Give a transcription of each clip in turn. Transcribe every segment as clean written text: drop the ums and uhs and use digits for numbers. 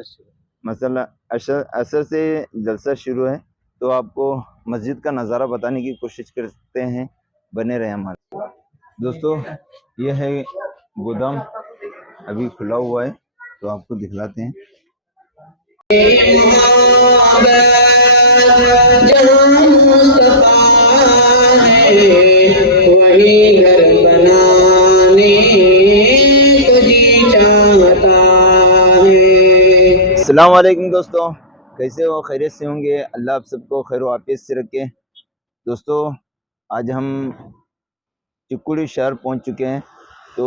असर शुरू। मसला असर असर से जलसा शुरू है, तो आपको मस्जिद का नज़ारा बताने की कोशिश करते हैं। बने रहे हमारे दोस्तों। ये है गोदाम, अभी खुला हुआ है, तो आपको दिखलाते हैं। वही घर बनाने को जी चाहता है। अस्सलाम वालेकुम दोस्तों, कैसे हो? खैरियत से होंगे? अल्लाह आप सबको खैर वाफियत से रखे। दोस्तों, आज हम चिकुड़ी शहर पहुंच चुके हैं। तो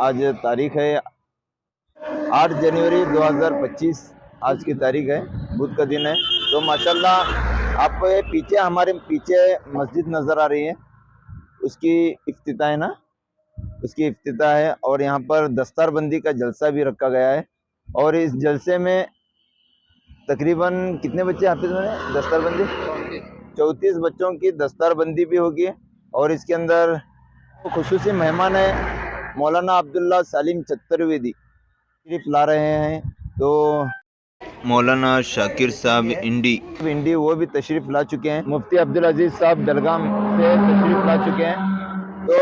आज तारीख है 8 जनवरी 2025। आज की तारीख है, बुध का दिन है। तो माशाल्लाह आप पीछे, हमारे पीछे मस्जिद नज़र आ रही है, उसकी इफ्तिताह है ना, उसकी इफ्तिताह है। और यहाँ पर दस्तारबंदी का जलसा भी रखा गया है। और इस जलसे में तकरीबन कितने बच्चे हाफिज में दस्तारबंदी? 34 बच्चों की दस्तारबंदी भी होगी। और इसके अंदर खुसूसी मेहमान है मौलाना अब्दुल्ला सालिम चतुर्वेदी तशरीफ ला रहे हैं। तो मौलाना शाकिर साहब इंडी वो भी तशरीफ ला चुके हैं। मुफ्ती अब्दुल अजीज साहब डलगाम से तशरीफ ला चुके हैं। तो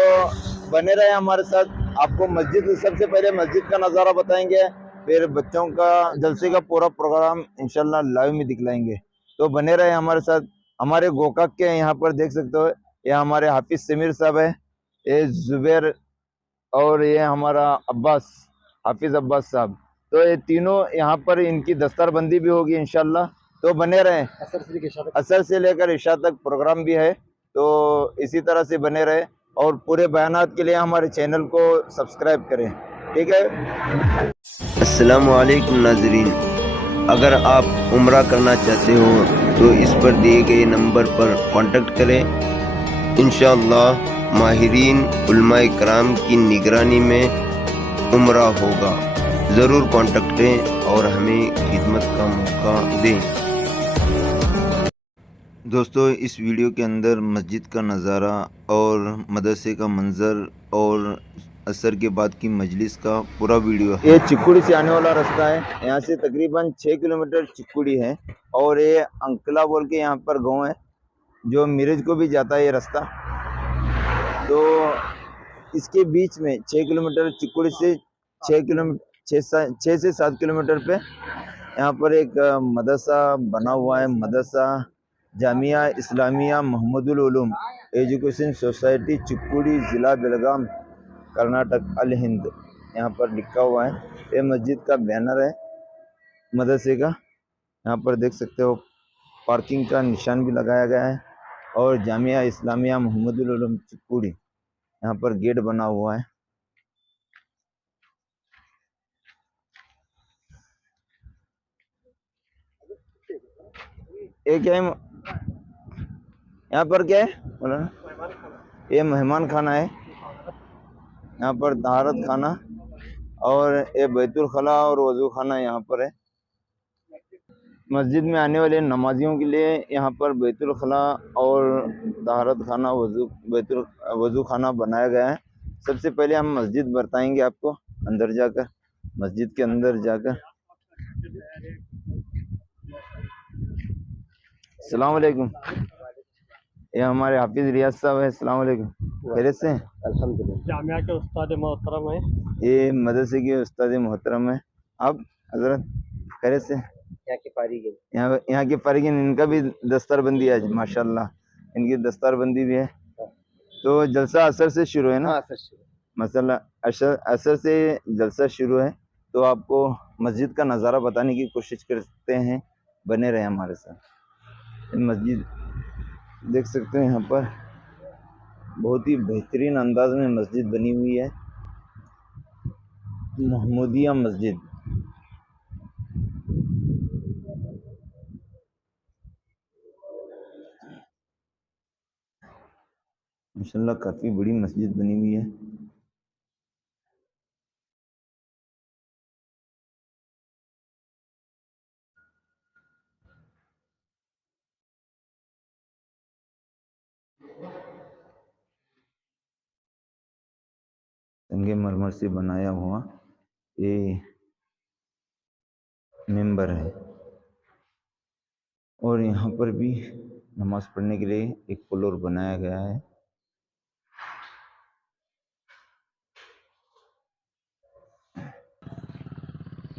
बने रहे हमारे साथ। आपको मस्जिद, सबसे पहले मस्जिद का नज़ारा बताएंगे, फिर बच्चों का जलसे का पूरा प्रोग्राम इंशाल्लाह लाइव में दिखलाएंगे। तो बने रहे हमारे साथ। हमारे गोकाक के यहाँ पर देख सकते हो, ये हमारे हाफिज समीर साहब है, ये जुबैर, और ये हमारा अब्बास, हाफिज अब्बास साहब। तो ये तीनों यहाँ पर, इनकी दस्तारबंदी भी होगी इंशाल्लाह। तो बने रहें, असर से लेकर इशा तक प्रोग्राम भी है। तो इसी तरह से बने रहे, और पूरे बयानात के लिए हमारे चैनल को सब्सक्राइब करें, ठीक है। अस्सलाम वालेकुम नाजरीन, अगर आप उम्रा करना चाहते हो तो इस पर दिए गए नंबर पर कांटेक्ट करें। इंशाअल्लाह माहिरीन उलमाए कराम की निगरानी में उम्रा होगा। ज़रूर कांटेक्ट करें और हमें खिदमत का मौका दें। दोस्तों, इस वीडियो के अंदर मस्जिद का नज़ारा और मदरसे का मंज़र और असर के बाद की मजलिस का पूरा वीडियो है। ये चिकुड़ी से आने वाला रास्ता है, यहाँ से तकरीबन 6 किलोमीटर चिकुड़ी है। और ये अंकला बोल के यहाँ पर गाँव है, जो मिरज को भी जाता है ये रास्ता। तो इसके बीच में 6 किलोमीटर, चिकुड़ी से 6 किलोमीटर, 6 से 7 किलोमीटर पे यहाँ पर एक मदरसा बना हुआ है। मदरसा जामिया इस्लामिया मोहम्मदुल उलूम एजुकेशन सोसाइटी, चिकुड़ी, ज़िला बेलगाम, कर्नाटक, अल हिंद, यहाँ पर लिखा हुआ है। ये मस्जिद का बैनर है मदरसे का, यहाँ पर देख सकते हो। पार्किंग का निशान भी लगाया गया है। और जामिया इस्लामिया मोहम्मदुल उलूम चिकुड़ी, यहाँ पर गेट बना हुआ है। ये क्या है यहाँ पर? क्या है बोला ना? ये मेहमान खाना है, यहाँ पर तहारत खाना, और ये बैतुल खला और वजू खाना यहाँ पर है। मस्जिद में आने वाले नमाजियों के लिए यहाँ पर बैतुल खला और तहारत खाना, वजू खाना बनाया गया है। सबसे पहले हम मस्जिद बताएंगे आपको, अंदर जाकर, मस्जिद के अंदर जाकर। अस्सलाम वालेकुम, ये हमारे हाफिज रियाज साहब है। अस्सलाम वालेकुम, खैरियत से हैं? अल्हम्दुलिल्लाह। जामिया के उस्ताद मोहतरम है, ये मदरसे के उस्ताद मोहतरम है। आप हजरत खैरियत से? यहाँ के फारिग है। यहाँ के फारिगिन, इनका भी दस्तारबंदी है आज माशाल्लाह, इनकी दस्तारबंदी भी है। तो जलसा असर से शुरू है ना? हाँ, असर शुरू। मसला असर से जलसा शुरू है। तो आपको मस्जिद का नज़ारा बताने की कोशिश करते हैं। बने रहे हमारे साथ। मस्जिद देख सकते हैं, यहाँ पर बहुत ही बेहतरीन अंदाज में मस्जिद बनी हुई है, महमूदिया मस्जिद। माशाल्लाह काफ़ी बड़ी मस्जिद बनी हुई है। संगमरमर से बनाया हुआ ये मेंबर है। और यहाँ पर भी नमाज पढ़ने के लिए एक फ्लोर बनाया गया है।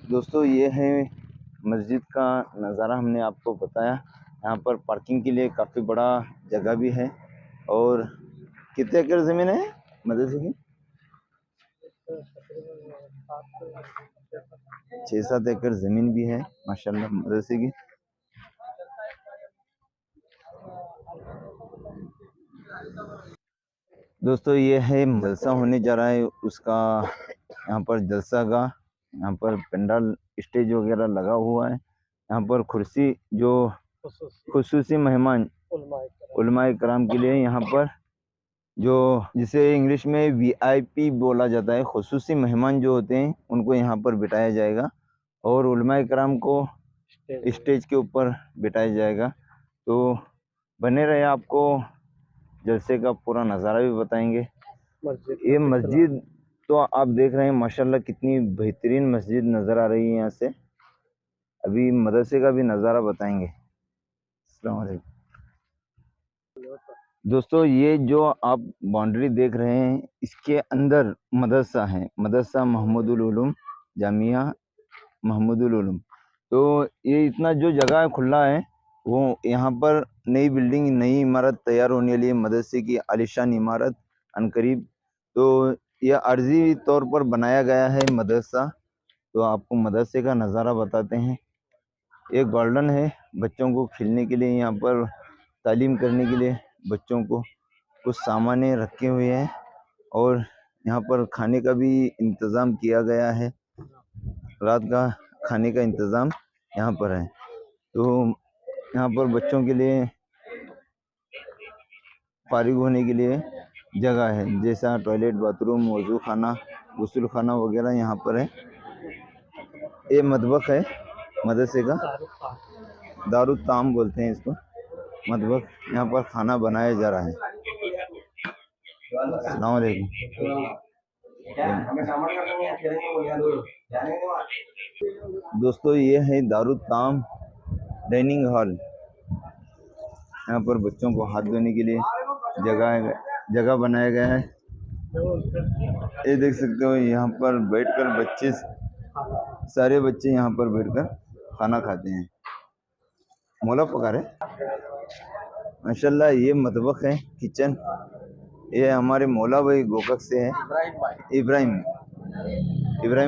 दोस्तों ये है मस्जिद का नज़ारा, हमने आपको बताया। यहाँ पर पार्किंग के लिए काफ़ी बड़ा जगह भी है। और कितने एकड़ ज़मीन है मदरसे की? 6-7 एकड़ ज़मीन भी है माशाल्लाह मदरसे की। दोस्तों ये है जलसा होने जा रहा है उसका, यहाँ पर जलसा का, यहाँ पर पंडाल स्टेज वगैरह लगा हुआ है। यहाँ पर कुर्सी जो खुसूसी मेहमान उलमाए कराम के लिए यहाँ पर जो जिसे इंग्लिश में वीआईपी बोला जाता है, खुसूसी मेहमान जो होते हैं उनको यहाँ पर बिठाया जाएगा और उलमाए कराम को स्टेज के ऊपर बिठाया जाएगा। तो बने रहे, आपको जलसे का पूरा नज़ारा भी बताएंगे। ये मस्जिद तो आप देख रहे हैं माशाल्लाह कितनी बेहतरीन मस्जिद नज़र आ रही है यहाँ से। अभी मदरसे का भी नज़ारा बताएंगे। अस्सलाम वालेकुम। दोस्तों ये जो आप बाउंड्री देख रहे हैं इसके अंदर मदरसा है, मदरसा महमूदुल उलूम जामिया महमूदुल उलूम। तो ये इतना जो जगह है खुला है, वो यहाँ पर नई बिल्डिंग नई इमारत तैयार होने के लिए मदरसे की आलिशान इमारत अनकरीब, तो यह अर्जी तौर पर बनाया गया है मदरसा। तो आपको मदरसे का नज़ारा बताते हैं। एक गार्डन है बच्चों को खेलने के लिए, यहाँ पर तालीम करने के लिए बच्चों को कुछ सामान रखे हुए हैं और यहाँ पर खाने का भी इंतज़ाम किया गया है। रात का खाने का इंतज़ाम यहाँ पर है। तो यहाँ पर बच्चों के लिए फारिग होने के लिए जगह है, जैसा टॉयलेट, बाथरूम, वज़ू खाना, गुस्ल खाना वगैरह यहाँ पर है। ये मदबख है मदरसे का, दारुत ताम बोलते हैं इसको, मदबख। यहाँ पर खाना बनाया जा रहा है। अस्सलाम वालेकुम। दोस्तों ये है दारुत ताम डाइनिंग हॉल। यहाँ पर बच्चों को हाथ धोने के लिए जगह बनाया गया है। ये देख सकते हो, यहाँ पर बैठकर बच्चे, सारे बच्चे यहाँ पर बैठकर खाना खाते हैं। मौला पका रहे माशाल्लाह। ये मतबख है, किचन। ये हमारे मौला भाई गोकक से है, इब्राहिम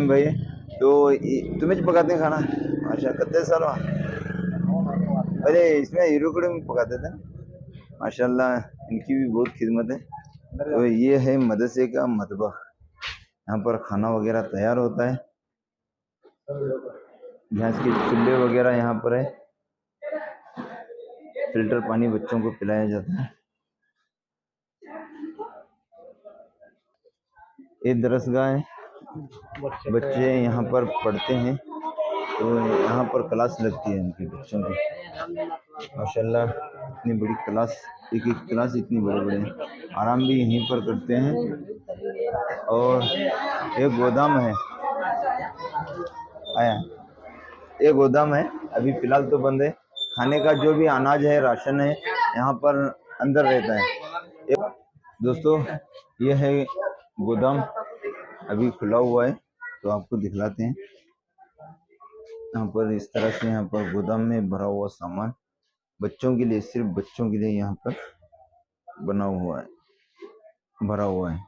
भाई। तो तुम्हें पकाते हैं खाना माशा, कितने साल पहले इसमें हीरोकड़े में पकाते थे माशाल्लाह। इनकी भी बहुत खिदमत है। तो ये है मदरसे का मतबख, यहाँ पर खाना वगैरह तैयार होता है। गैस के चूल्हे वगैरह यहाँ पर है, फिल्टर पानी बच्चों को पिलाया जाता है। ये दरसगाह है, बच्चे यहाँ पर पढ़ते हैं। तो यहाँ पर क्लास लगती है उनके बच्चों की माशाल्लाह। इतनी बड़ी क्लास, एक एक क्लास इतनी बड़े हैं। आराम भी यहीं पर करते हैं। और एक गोदाम है, एक गोदाम है, अभी फ़िलहाल तो बंद है। खाने का जो भी अनाज है, राशन है, यहाँ पर अंदर रहता है। दोस्तों ये है गोदाम, अभी खुला हुआ है, तो आपको दिखलाते हैं। यहाँ पर इस तरह से यहाँ पर गोदाम में भरा हुआ सामान बच्चों के लिए, सिर्फ बच्चों के लिए यहाँ पर बना हुआ है, भरा हुआ है।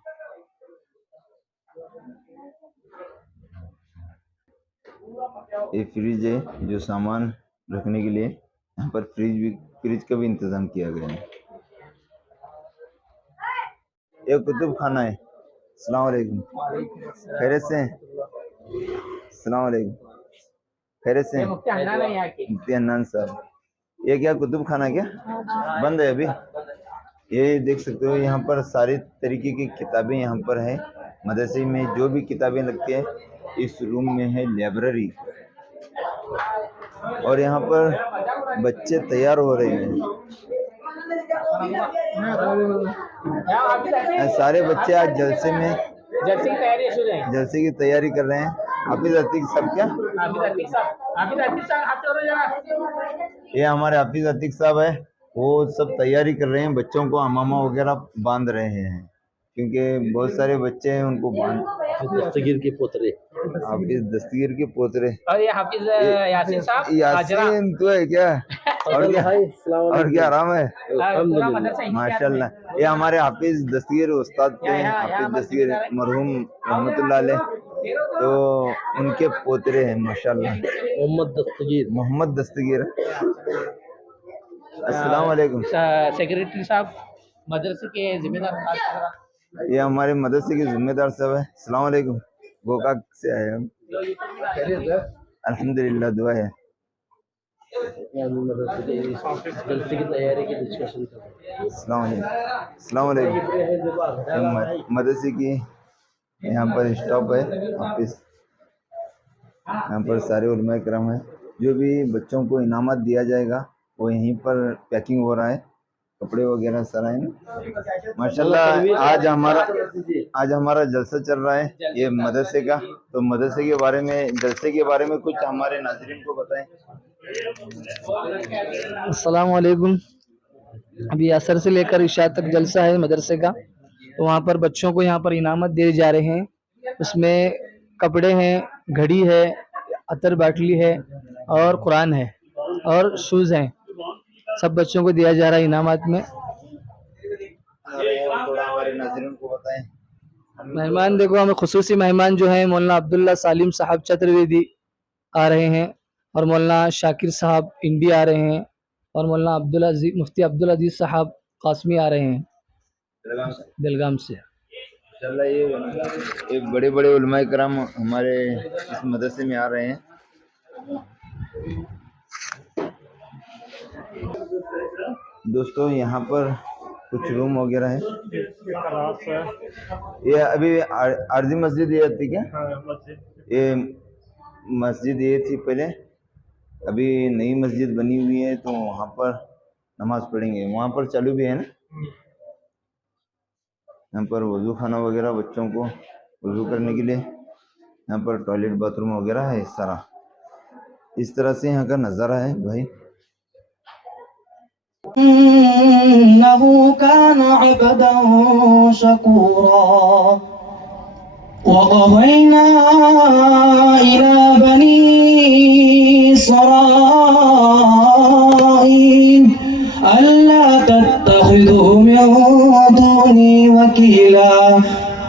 ये फ्रिज है जो सामान रखने के लिए, यहाँ पर फ्रिज का भी इंतजाम किया गया है। एक कुतुब खाना है। अस्सलाम वालेकुम, खैरियत से हैं? अस्सलाम वालेकुम, खैरियत से हैं? मुफ्ती हन्नान साहब। ये क्या कुतुब खाना क्या बंद है अभी? ये देख सकते हो, यहाँ पर सारी तरीके की किताबें यहाँ पर है। मदरसे में जो भी किताबें लगती है, इस रूम में है लाइब्रेरी। और यहाँ पर बच्चे तैयार हो रहे हैं, सारे बच्चे आज जलसे की तैयारी कर रहे हैं। हाफिज अतीक सब क्या? ये हमारे हाफिज अतीक साहब है, वो सब तैयारी कर रहे हैं, बच्चों को हमामा वगैरह बांध रहे हैं, क्योंकि बहुत सारे बच्चे हैं उनको बांध। दस्तगीर के पोतरे हाफिज दस्तगीर के पोतरे। और ये हाफिज यासीन साहब यासीन तो है क्या? और क्या आराम है? पूरा मदरसा यहीं पे माशाल्लाह। ये हमारे हाफिज दस्तगीर उस्ताद थे, हाफिज दस्तगीर मरहूम रहमतुल्लाह अलैह, तो उनके पोतरे हैं माशाल्लाह। मोहम्मद दस्तगीर। अस्सलाम वालेकुम। सेक्रेटरी साहब मदरसे के जिम्मेदार। ये हमारे मदरसे के जिम्मेदार साहब है। अस्सलाम वालेकुम। गोकाक से आए हम। अल्हम्दुलिल्लाह, दुआ है। जलसे की तैयारी की डिस्कशन कर रहे हैं। अस्सलाम वालेकुम। मदरसे की यहाँ पर स्टॉप है ऑफिस, यहाँ पर सारे उलमा करम है। जो भी बच्चों को इनामत दिया जाएगा वो यहीं पर पैकिंग हो रहा है, कपड़े वगैरह सारा है माशाल्लाह। आज हमारा जलसा चल रहा है ये मदरसे का, तो मदरसे के बारे में, जलसे के बारे में कुछ हमारे नाज़रीन को बताएं। अस्सलाम वालेकुम। अभी असर से लेकर इशा तक जलसा है मदरसे का, तो वहाँ पर बच्चों को यहाँ पर इनामत दिए जा रहे हैं। उसमें कपड़े हैं, घड़ी है, अतर बाटली है और कुरान है और शूज़ हैं, सब बच्चों को दिया जा रहा है इनामत में। थोड़ा हमारे नाज़रीन को बताएं। मेहमान देखो, हमें खुसूसी मेहमान जो हैं मौलाना अब्दुल्ला सालिम साहब चतुर्वेदी आ रहे हैं, और मौलाना शाकिर साहब इंडिया आ रहे हैं, और मौलाना मुफ्ती अब्दुल अजीज साहब कासमी आ रहे हैं बेलगाम से। इंशाल्लाह ये बड़े बड़े उलमाए करम हमारे इस मदरसे में आ रहे हैं। दोस्तों यहाँ पर कुछ रूम वगैरह है। ये अभी आरजी मस्जिद ये थी क्या? ये मस्जिद ये थी पहले, अभी नई मस्जिद बनी हुई है, तो वहाँ पर नमाज पढ़ेंगे। वहाँ पर चालू भी है ना, यहाँ पर वज़ू खाना वगैरह बच्चों को वज़ू करने के लिए, यहाँ पर टॉयलेट बाथरूम वगैरह है सारा। इस तरह से यहाँ का नज़ारा है भाई। इन्नहु काना अब्दन शकूरा वक़ज़ैना इला बनी इसराईल अल्ला तत्तखिज़ू मिन दूनी वकीला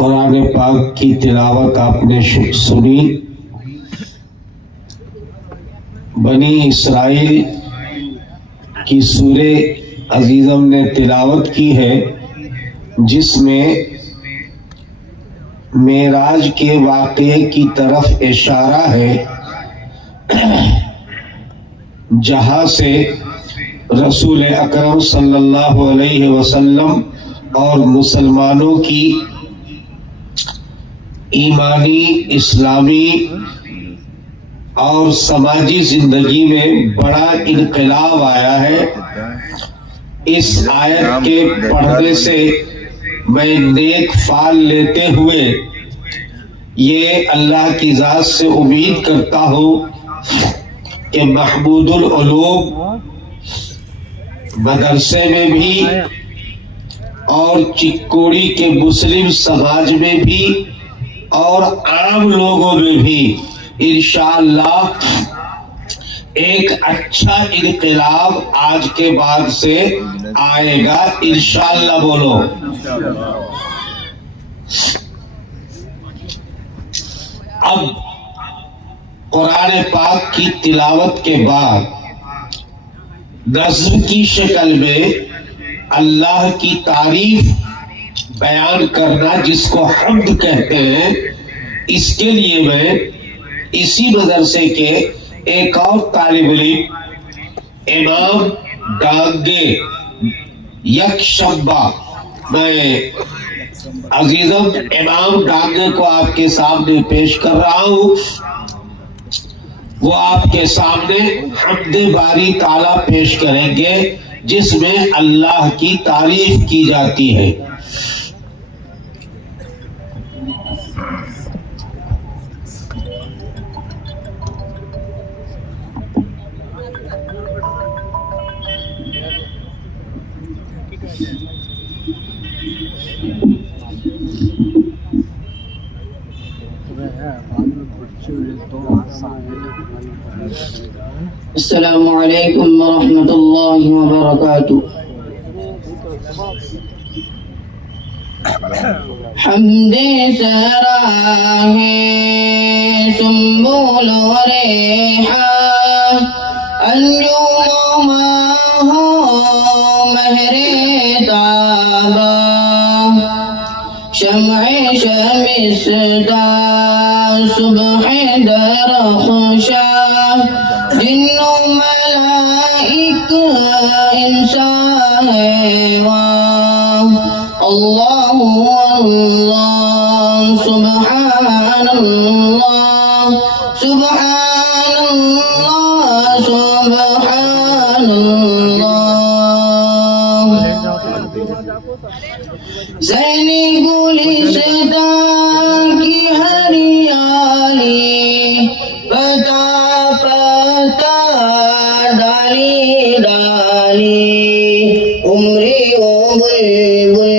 कुरान पाक की तिलावत आपने सुनी। बनी इसराइल की सूरे अजीज़म ने तिलावत की है, जिसमें मेराज के वाक़ये की तरफ इशारा है, जहाँ से रसूल अकरम सल्लल्लाहु अलैहि वसल्लम और मुसलमानों की ईमानी, इस्लामी और समाजी जिंदगी में बड़ा इनकलाब आया है। इस आयत के पढ़ने से मैं नेक फाल लेते हुए ये अल्लाह की ज़ात से उम्मीद करता हूँ कि महमूदुल उलूम मदरसे में भी और चिक्कोड़ी के मुस्लिम समाज में भी और आम लोगों में भी इंशाअल्लाह एक अच्छा इनकलाब आज के बाद से आएगा। इंशाअल्लाह बोलो। अब कुरान पाक की तिलावत के बाद नज़्म की शक्ल में अल्लाह की तारीफ बयान करना, जिसको हम्द कहते हैं, इसके लिए मैं इसी मदरसे के एक और तालिब इल्म इमाम डांगे यकशंबा, मैं अजीजम इमाम डांगे को आपके सामने पेश कर रहा हूँ। वो आपके सामने हम्दे बारी ताला पेश करेंगे, जिसमें अल्लाह की तारीफ की जाती है। अस्सलामु अलैकुम वरहमतुल्लाहि वबरकातुह। हमदे सराहे सुंबुल रेहान अंजुम हो महरे ताबा शम्अ शमिसदा सुबह दरख्शा जिन्नो मलाइक इंसान हैवान अल्लाहु अल्लाह सुब्हानल्लाह सुब्हानल्लाह सुब्हानल्लाह। ज़ैनी गुलिस्तान की हरियाली पता पता डाली डाली उम्री वो बुलबुल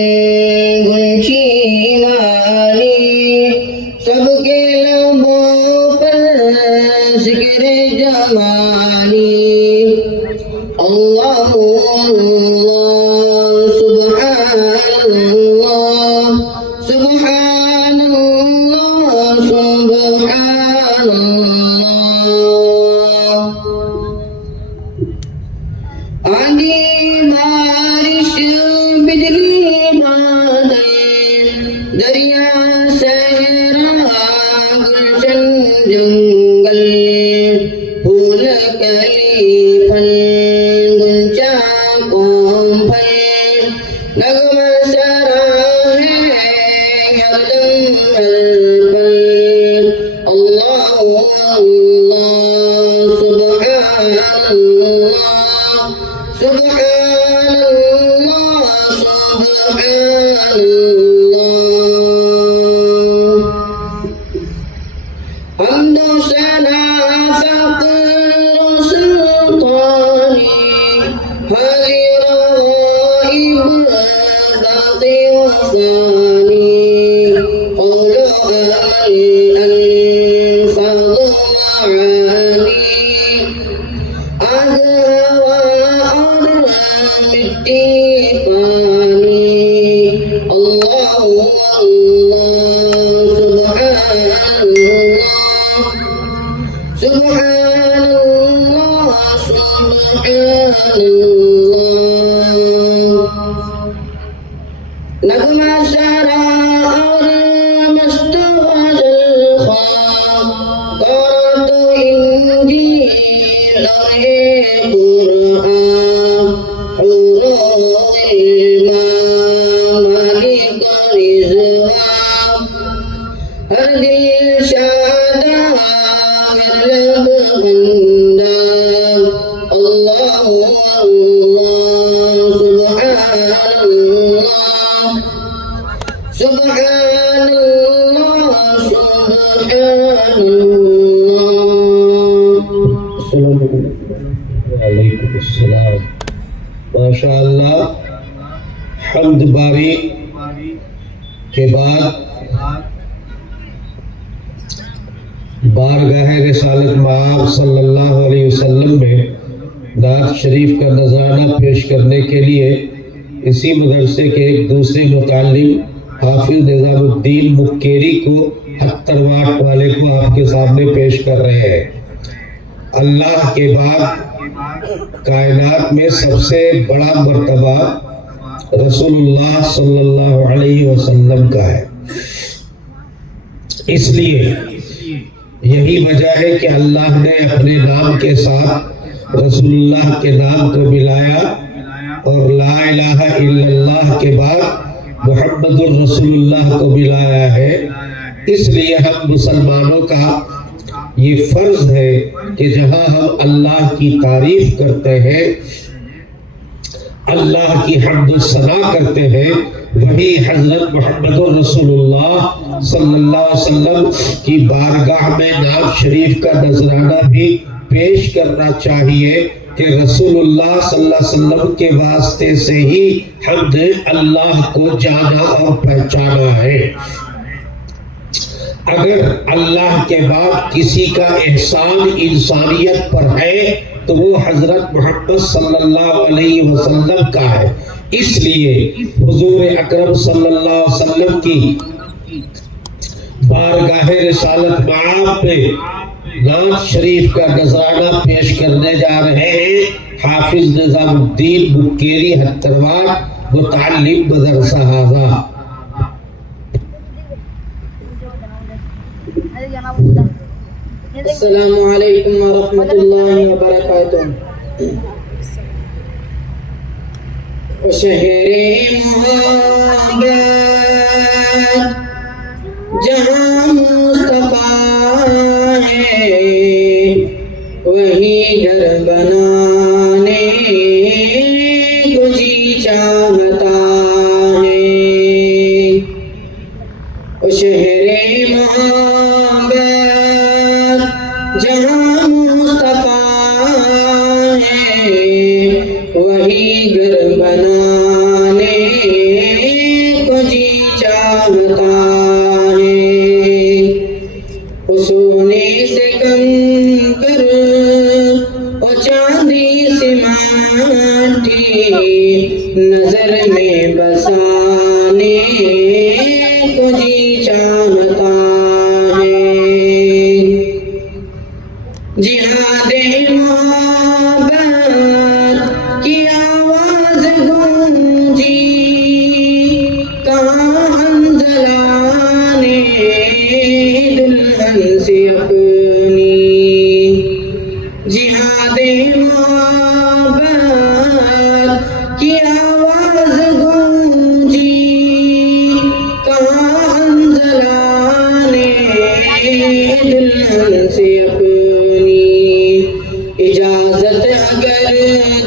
गुलची वाली सबके लबों पर जिक्र जमाली अल्लाह अल्लाह सुब्हानल्लाह सुब्हानल्लाह सुब्हानल्लाह। आंधी बारिश बिजली बादल दरिया सहरा गुलशन जंगल फूल कली फल गुंचा कोम फल नगमा सरा है हरदम हर अल्लाह अल्लाह सुब्हानल्लाह सुब्हानल्लाह सुब्हानल्लाह। हमदो सना फ़क्र सुल्तानी हाज़िर गाइब बाक़ी वफ़ानी क़ौल अमल अल्फ़ाज़ मआनी आग हवा और मिट्टी पानी अल्लाह अल्लाह Subhanallah, Subhanallah. नगमा सारा और मस्तवाजल ख्वाब तो इंजील और ये कुरान हुरूल इमाम मालिक रिज़वान हर दिल शादा हर लब बंदा अल्लाह अल्लाह सुब्हानल्लाह Subhanallah, Subhanallah. वालेकुमुस्सलाम। माशाअल्लाह, हम्द बारी के बाद बारगाह रिसालत मआब सल्लल्लाहु अलैहि वसल्लम में नात शरीफ का नजराना पेश करने के लिए इसी मदरसे के एक दूसरे मुतालिम हाफिज निजामुद्दीन मुक्केरी को हत्तरवाट वाले को आपके सामने पेश कर रहे हैं। अल्लाह के बाद कायनात में सबसे बड़ा मर्तबा रसूलुल्लाह सल्लल्लाहु अलैहि वसल्लम का है। इसलिए यही वजह है कि अल्लाह ने अपने नाम के साथ रसूलुल्लाह के नाम को मिलाया और ला इलाहा इल्लल्लाह के बाद मुहम्मदुर रसूलुल्लाह को मिलाया है। इसलिए हम मुसलमानों का ये फर्ज है कि जहां हम अल्लाह की तारीफ करते हैं, अल्लाह की हम्द सना करते हैं, वही हजरत मुहम्मदुर रसूलुल्लाह सल्लल्लाहु अलैहि वसल्लम की बारगाह में नात शरीफ का नजराना भी पेश करना चाहिए कि रसूलुल्लाह सल्लल्लाहु अलैहि वसल्लम के वास्ते से ही हमने अल्लाह को जाना और पहचाना है। अगर अल्लाह के बाद किसी का एहसान इंसानियत पर है तो वो हजरत मोहम्मद सल्लल्लाहु अलैहि वसल्लम का है। इसलिए हुजूर अकरम सल्लल्लाहु अलैहि वसल्लम की बारगाह रिसालत मआब पे नात शरीफ का नजराना पेश करने जा रहे हैं हाफिज निजामुद्दीन मुक्केरी हत्तरवाट मुताल्लिम मदरसा हाजा। अस्सलामु अलैकुम व रहमतुल्लाहि व बरकातुहू। शहरे मोहब्बत जहाँ मुस्तफा है वही घर बनाने को जी चाहता है। शहरे मोहब्बत जहाँ मुस्तफा है वही घर बनाने को जी चाहता है। सोने से कम कर और चांदी से माटी नजर में बसाने को जी चाहता है। जिहादे मोहब्बत की आवाज गूंजी कहाँ हंज़ला ने दुल्हन से अपनी। जिहादे मोहब्बत की आवाज गूंजी कहाँ हंज़ला ने दुल्हन से अपनी। इजाजत अगर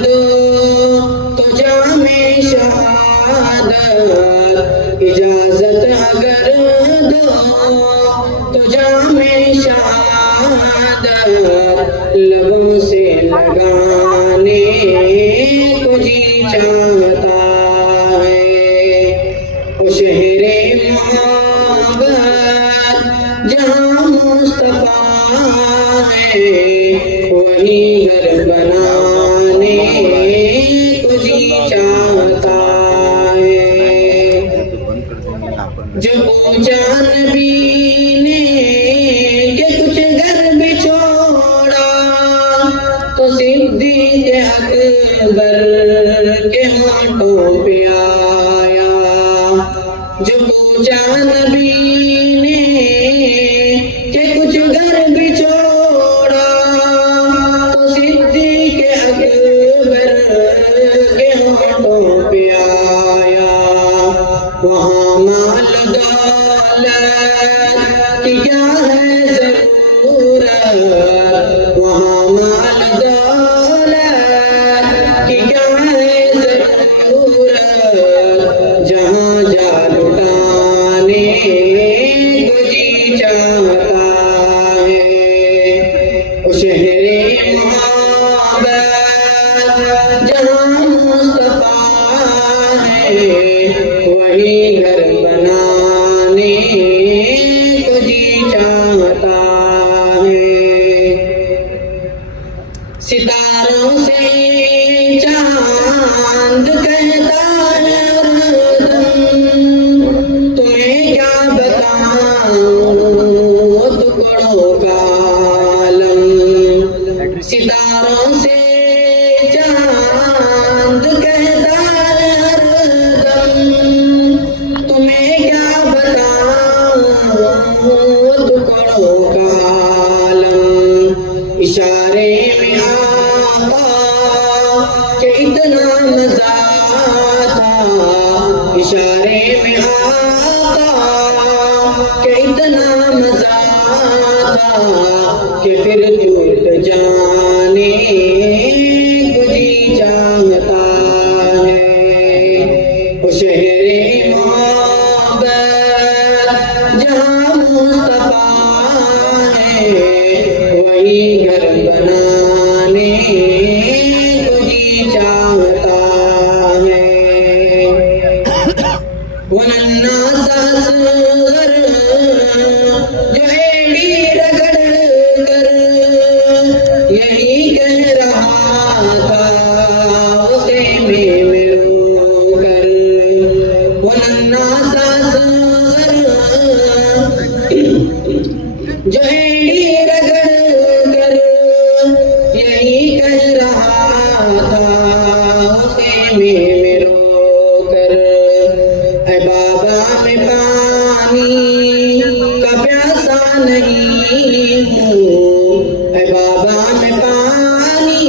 दो तो जामे शहादत, इजाजत अगर दो तो जामे शहादत लबों से लगाने को जी चाहता है। ओ शहरे मोहब्बत जहाँ मुस्तफा है वही घर बनाने को जी चाहता है। जो पूजा नबी ने कि क्या है ज़रूरत वहाँ माल दौलत कि क्या है ज़रूरत जहाँ जा लुटाने को जी चाहता है। ओ शहरे मोहब्बत जहाँ मुस्तफा है वही घर बनाने को जी चाहता है। सितारों से चांद कहता है तुम्हें क्या बताऊं टुकड़ों का आलम। सितारों से चांद कहता है तुम्हें क्या बताऊं टुकड़ों का आलम। इशारे में आका के इतना मजा था, इशारे में आका के इतना मजा था कि फिर टूट जाने को जी चाहता है। ओ शहरे मोहब्बत जहाँ मुस्तफा है वही घर बनाने को जी चाहता है। वो नन्हा सा असगर जो एड़ी रगड़ कर यही कह रहा था उसे में रो कर। वो नन्हा सा असगर जो एड़ी रगड़ कर यही कह रहा था उसे में रो कर। ऐ बाबा मैं पानी का प्यासा नहीं हूँ, ऐ बाबा मैं पानी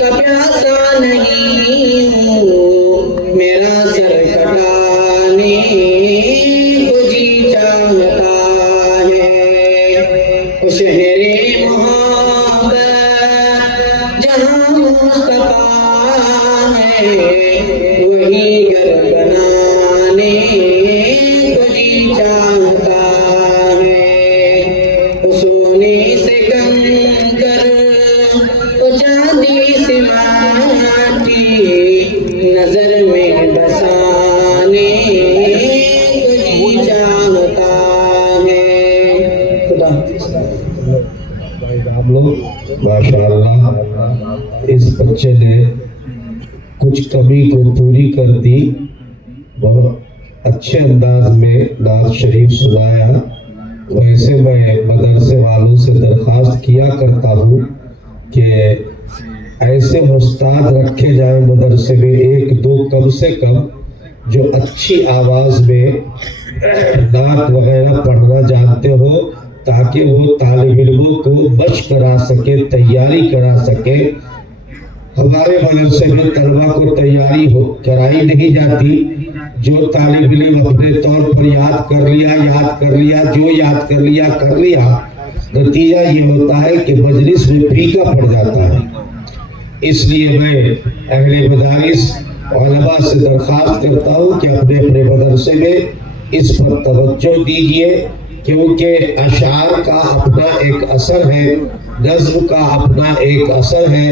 का प्यासा नहीं हूँ, मेरा सर कटाने को जी चाहता है। ओ शहरे मोहब्बत जहाँ मुस्तफा है वही घर बनाने को जी चाहता है। ओ सोने से कंकर ओ चांदी से माटी नजर में बसाने को जी चाहता है। खुदा हम लोग माशाअल्लाह इस बच्चे ने कुछ कमी को पूरी कर दी, बहुत अच्छे अंदाज में नात शरीफ सुनाया। वैसे मैं मदरसे वालों से दरख्वास्त किया करता हूँ कि ऐसे उस्ताद रखे जाए मदरसे में, एक दो कम से कम, जो अच्छी आवाज में नात वगैरह पढ़ना जानते हो, ताकि वो तालिब इल्मों को मश्क करा सके, तैयारी करा सके। हमारे मदरसे में तलबा को तैयारी कराई नहीं जाती। जो तालिब इल्म अपने तौर पर याद कर लिया, जो याद कर लिया, नतीजा ये होता है कि मजलिस में फीका पड़ जाता है। इसलिए मैं अहले मदारिस उलमा से दरख्वास्त करता हूँ कि अपने अपने मदरसे में इस पर तवज्जो दीजिए, क्योंकि अशार का अपना एक असर है, नज़्म का अपना एक असर है।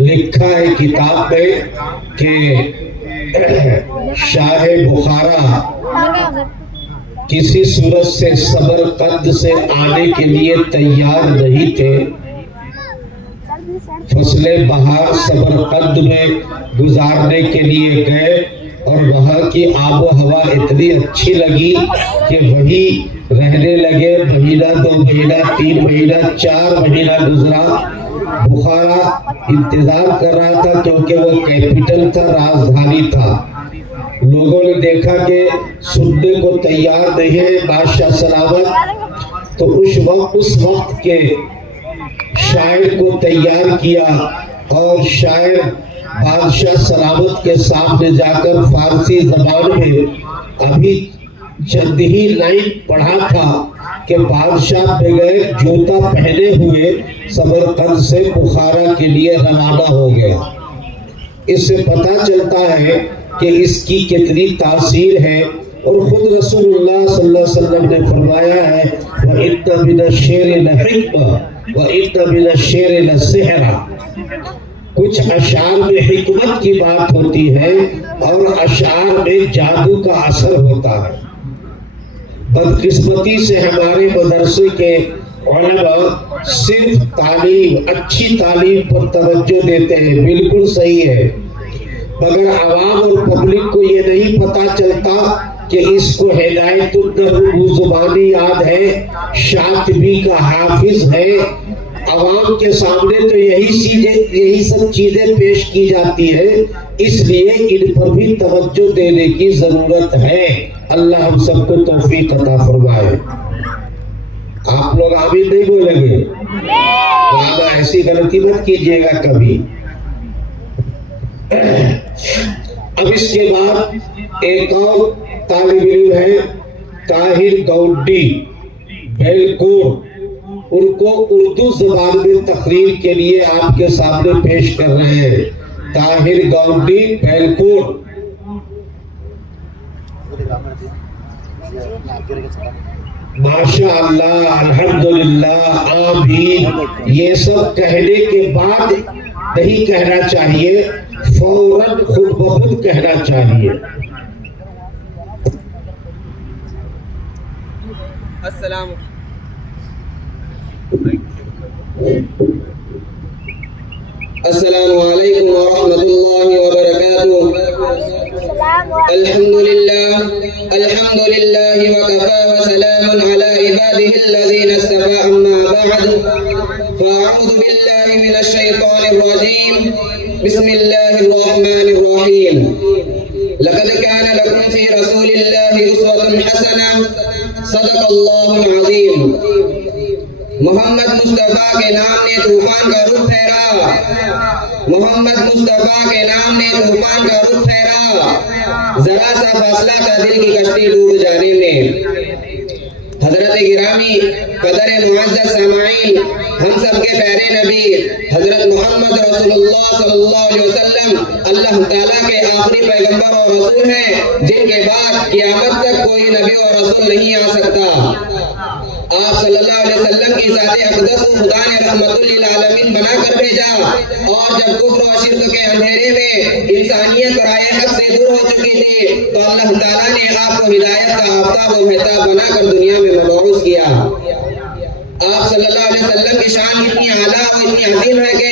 लिखा है किताब में कि शाह बुखारा किसी सूरत से समरकंद से आने के लिए तैयार नहीं थे। फसले बहार समरकंद में गुजारने के लिए गए और वहाँ की आबो हवा इतनी अच्छी लगी कि वही रहने लगे। महीना, 2 महीना, 3 महीना, 4 महीना गुजरा। बुखारा इंतजार कर रहा था क्योंकि वो कैपिटल था, राजधानी था। लोगों ने देखा कि सुनने को तैयार नहीं है बादशाह सलामत, तो उस वक्त के शायर को तैयार किया और शायर बादशाह सलामत के सामने जाकर फारसी जबान में अभी चंद ही लाइन पढ़ा था कि बादशाह बगैर जूता पहने हुए समरकंद से बुखारा के लिए रवाना हो गया। इससे पता चलता है कि इसकी कितनी तासीर है। और खुद रसूलुल्लाह सल्लल्लाहु अलैहि वसल्लम ने फरमाया है व इन्ना मिनश-शेर लहिक्मा व इन्ना मिनश-शेर लसिहरा। कुछ अशार में हिकमत की बात होती है और अशार में जादू का असर होता है। बदकिस्मती से हमारे मदरसे के उलमा सिर्फ तालीम, अच्छी तालीम पर तवज्जो देते हैं, बिल्कुल सही है, मगर आवाम और पब्लिक को ये नहीं पता चलता कि इसको हिदायतुन जुबानी याद है, शातिबी का हाफिज है। आवाम के सामने तो यही सब चीजें पेश की जाती है, इसलिए इन पर भी तवज्जो देने की जरूरत है। अल्लाह हम सबको तौफीक अता फरमाए। आप लोग आमीन नहीं बोलेंगे? वरना ऐसी गलती मत कीजिएगा कभी। अब इसके बाद एक और तालिब इल्म है ताहिर गौडी बेलकोट, उनको उर्दू जुबान में तकरीर के लिए आपके सामने पेश कर रहे हैं। ताहिर गौडी बेलकोट। माशाअल्लाह, अल्हम्दुलिल्लाह, आमीन। ये सब कहने के बाद नहीं कहना चाहिए, फौरन खुद ब खुद कहना चाहिए। अस्सलाम वालेकुम व रहमतुल्लाहि व बरकातुहू। अल्हम्दुलिल्लाह व कफा व सलामुन अला इबादिहिल्लज़ीना इस्तफ़ा, अम्मा बअद, फ़अऊज़ु बिल्लाहि मिनश शैतानिर रजीम। बिस्मिल्लाहिर रहमानिर रहीम। लक़द कान लकुम फ़ी रसूलिल्लाहि उस्वतुन हसनह, सदक़ल्लाहुल अज़ीम। मोहम्मद मुस्तफ़ा के नाम ने तूफान का रुख फेरा, मोहम्मद मुस्तफ़ा के नाम ने तूफान का रुख फेरा, जरा सा फासला था दिल की कश्ती डूब जाने में। हजरत गिरामी कदर मुअज़्ज़ज़ सामाईन, हम सब के प्यारे नबी हजरत मोहम्मद रसूलुल्लाह सल्लल्लाहु अलैहि वसल्लम अल्लाह ताला के आखिरी पैगंबर और रसूल हैं, जिनके बाद क़यामत तक कोई नबी और रसूल नहीं आ सकता। आप सल्लल्लाहु अलैहि वसल्लम की ज़ात अक़दस को खुदा ने रहमतुल लिल आलमीन बनाकर भेजा, और जब कुफ्र और शिर्क के अंधेरे में इंसानियत राह हक से दूर हो चुकी थी, तो अल्लाह ताला ने आपको हिदायत का आफ्ताब और मेहताब बनाकर दुनिया में मबऊस किया। आप सल्लल्लाहु अलैहि वसल्लम की शान इतनी आला और इतनी अजीम है कि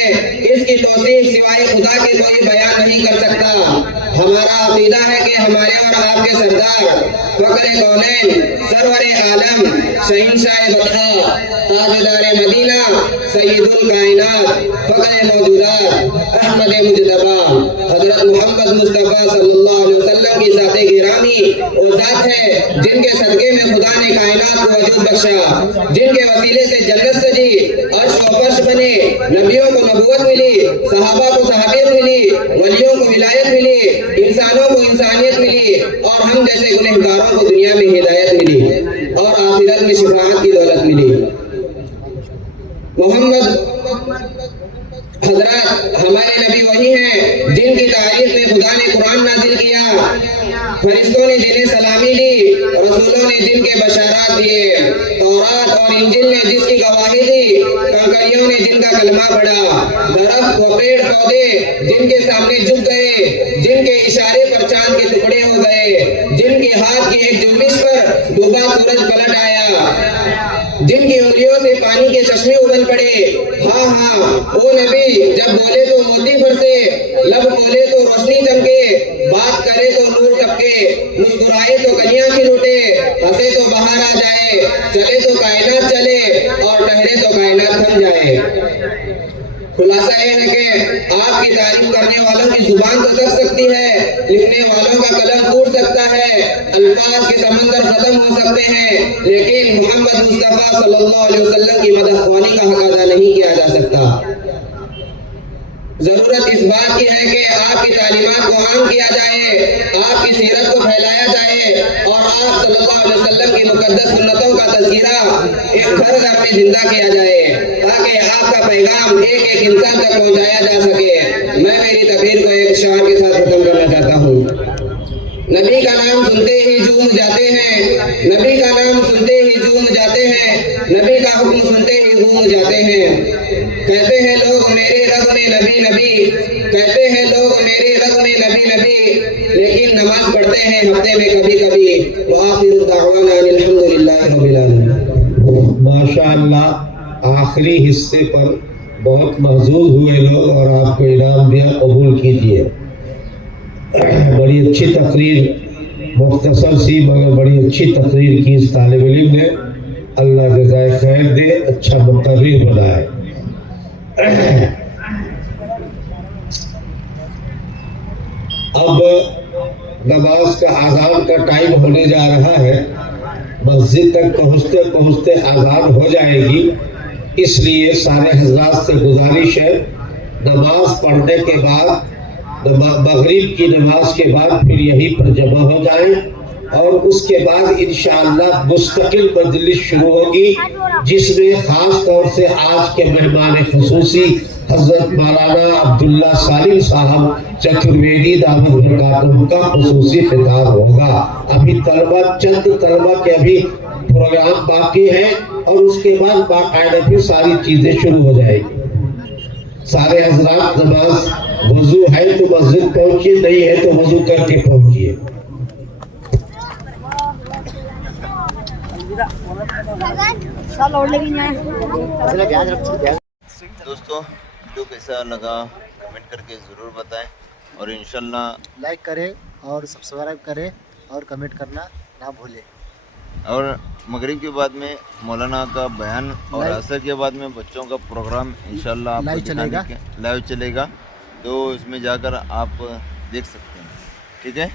इसकी तौसीफ सिवाय खुदा के कोई बयान नहीं कर सकता। हमारा अक़ीदा है कि हमारे और आपके सरदार फ़ख्र कौनैन, सरवर आलम, शहींशाह बतहा, ताजदार मदीना, सय्यदुल कायनात, फ़ख्र मौजूदात, अहमद मुजतबा हज़रत मोहम्मद मुस्तफ़ा सल्लल्लाहु अलैहि वसल्लम की ज़ात गिरामी वो ज़ात है जिनके सदक़े में खुदा ने कायनात को वजूद बख्शा, जिनके वसीले से जन्नत सजी, अर्श व फर्श बने, नबियों को नबूवत मिली, सहाबा को सहाबियत मिली, वलियों को विलायत मिली, इंसानों को इंसानियत मिली, और हम जैसे गुनहगारों को दुनिया में हिदायत मिली और आखिरत में शिफाअत की दौलत मिली। मोहम्मद हजरत हमारे नबी वही हैं जिनकी तारीफ में खुदा ने कुरान नाजिल किया, फरिश्तों ने जिन्हें सलामी दी, रसूलों ने जिनके बशारात दिए, तौरात और इंजिल ने जिसकी गवाही दी, कंकरियों ने जिनका कलमा पढ़ा, दरख्त व पेड़ पौधे जिनके सामने झुक गए, जिनके इशारे पर चांद के टुकड़े हो गए, जिनके हाथ की एक जुम्बिश पर डूबा सूरज पलट आया, जिनकी उंगलियों से पानी के चश्मे उबल पड़े। हाँ हाँ, वो नबी जब बोले तो मोती बरसे, लब बोले तो रोशनी चमके, बात करे तो नूर टपके, मुस्कुराए तो कलियां खिल उठे, हंसे तो बाहर आ जाए, चले तो कायनात चले, और ठहरे तो कायनात थम जाए। खुलासा यह है कि आपकी तारीफ करने वालों की जुबान तो दब सकती है, लिखने वालों का कलम टूट सकता है, अल्फाज के समंदर खत्म हो सकते हैं, लेकिन मोहम्मद मुस्तफ़ा सल्लल्लाहु अलैहि वसल्लम की मदह ख्वानी का हक अदा नहीं किया जा सकता। जरूरत इस बात की है कि आपकी तालीमात को आम किया जाए, आपकी सीरत को फैलाया जाए और आप सल्लल्लाहु अलैहि वसल्लम की मुकद्दस सुन्नतों का तज़किरा एक घर घर में जिंदा किया जाए, ताकि आपका पैगाम एक एक इंसान तक पहुंचाया जा सके। मैं मेरी तकरीर को एक शार के साथ खत्म करना चाहता हूँ। नबी का नाम सुनते ही झूम जाते हैं, नबी का नाम सुनते ही झूम जाते हैं, नबी का हुक्म सुनते ही घूम जाते हैं। कहते हैं लोग मेरे रग में नबी नबी, कहते हैं लोग मेरे रग में नबी नबी, लेकिन नमाज पढ़ते हैं हफ्ते में कभी कभी। वाखिरु दावाना अल्हम्दुलिल्लाहि रब्बिल आलमीन। माशाअल्लाह, आखिरी हिस्से पर बहुत महजूज हुए लोग और आपको इनाम दिया, कबूल कीजिए। बड़ी अच्छी तकरीर, मुख्तसर सी मगर बड़ी अच्छी तकरीर की इस तालिब इल्म ने। अल्लाह जज़ाए खैर दे, अच्छा मुकर्रिर बनाए। अब नमाज का आज़ान का टाइम होने जा रहा है। मस्जिद तक पहुँचते पहुँचते आज़ान हो जाएगी, इसलिए सारे हजरात से गुजारिश है, नमाज पढ़ने के बाद, मगरिब की नमाज के बाद फिर यहीं पर जमा हो जाएं और उसके बाद इंशाअल्लाह मुस्तकिल मजलिस शुरू होगी, जिसमें खास तौर से आज के मेहमान खुसूसी हजरत मौलाना अब्दुल्ला सालिम साहब चतुर्वेदी दामद बरकातुहू का खुसूसी खिताब होगा। अभी चंद तलबा के अभी प्रोग्राम बाकी है और उसके बाद बाकायदा फिर सारी चीजें शुरू हो जाएगी। सारे हजरात नमाज वजू है तो मस्जिद पहुंचिए, नहीं है तो वजू करके पहुंचिए। दोस्तों वीडियो कैसा लगा कमेंट करके ज़रूर बताएं और इंशाल्लाह लाइक करें और सब्सक्राइब करें और कमेंट करना ना भूलें। और मगरिब के बाद में मौलाना का बयान और असर के बाद में बच्चों का प्रोग्राम इंशाल्लाह लाइव चलेगा, तो इसमें जाकर आप देख सकते हैं। ठीक है।